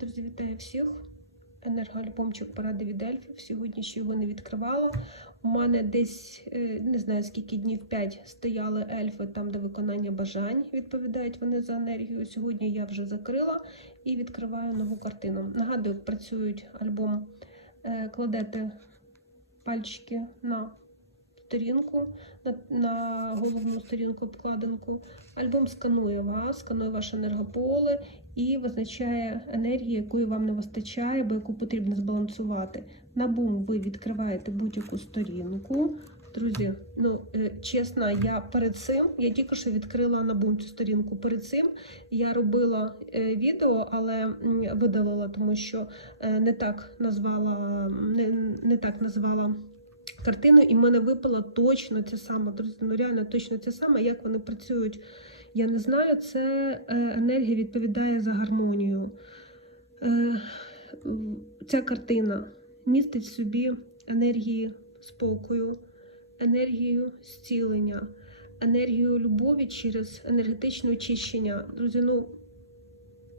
Друзі, вітаю всіх. Енергоальбомчик поради від ельфів. Сьогодні ще його не відкривала. У мене десь е, не знаю скільки днів 5 стояли ельфи там, де виконання бажань відповідають вони за енергію. Сьогодні я вже закрила і відкриваю нову картину. Нагадую, працюють альбом. Е, Кладете пальчики на сторінку, на, на головну сторінку обкладинку. Альбом сканує вас, сканує ваше енергополе і визначає енергію, якої вам не вистачає, або яку потрібно збалансувати. На бум ви відкриваєте будь-яку сторінку. Друзі, ну е, чесно, я перед цим я тільки що відкрила на бум цю сторінку. Перед цим я робила е, відео, але видалила, тому що е, не так назвала, не, не так назвала картину, і в мене випала точно ця сама. Друзі, ну реально точно ця сама. Як вони працюють, я не знаю. Це е, енергія відповідає за гармонію. Е, Ця картина містить в собі енергії спокою, енергію зцілення, енергію любові через енергетичне очищення. Друзі, ну,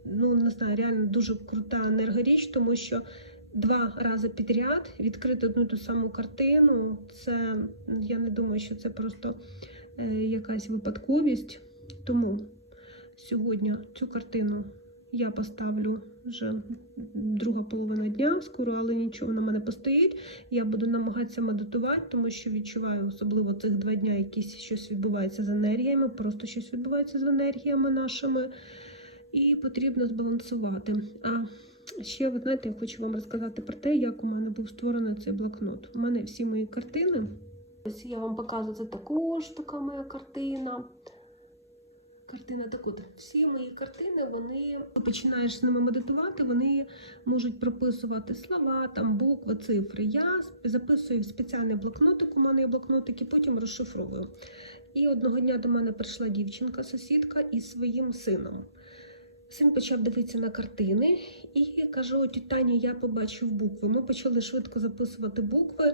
ну не знаю, реально дуже крута енергоріч, тому що два рази підряд відкрити одну ту саму картину. Це я не думаю, що це просто е, якась випадковість. Тому сьогодні цю картину я поставлю вже друга половина дня, скоро, але нічого на мене постоїть. Я буду намагатися медитувати, тому що відчуваю особливо цих два дня якісь щось відбувається з енергіями, просто щось відбувається з енергіями нашими. І потрібно збалансувати. А ще, ви знаєте, я хочу вам розказати про те, як у мене був створений цей блокнот. У мене всі мої картини. Ось я вам показую, це також така моя картина. Картина так от, всі мої картини, вони починаєш з ними медитувати, вони можуть прописувати слова, там букви, цифри. Я записую в спеціальний блокнотик, у мене є блокнотик, і потім розшифровую. І одного дня до мене прийшла дівчинка, сусідка із своїм сином. Син почав дивитися на картини і кажу: «Тіть Таня, я побачив букви. Ми почали швидко записувати букви.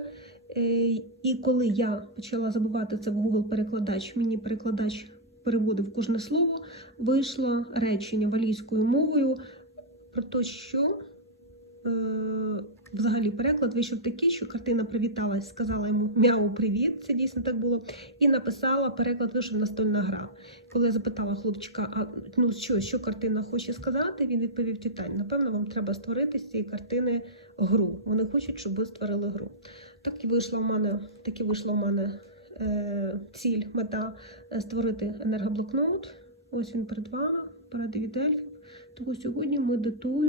Е, І коли я почала забувати це в Google перекладач, мені перекладач переводив кожне слово, вийшло речення валійською мовою про те, що е, взагалі переклад вийшов такий, що картина привіталась, сказала йому мяу, привіт, це дійсно так було. І написала переклад вийшов настольна гра. Коли я запитала хлопчика, а ну що, що картина хоче сказати, він відповів: Тітань, напевно, вам треба створити з цієї картини гру. Вони хочуть, щоб ви створили гру. Так і вийшла в мене, так і вийшла в мене е, ціль, мета е, створити енергоблокнот. Ось він перед вами, поради від ельфів. Тому сьогодні медитую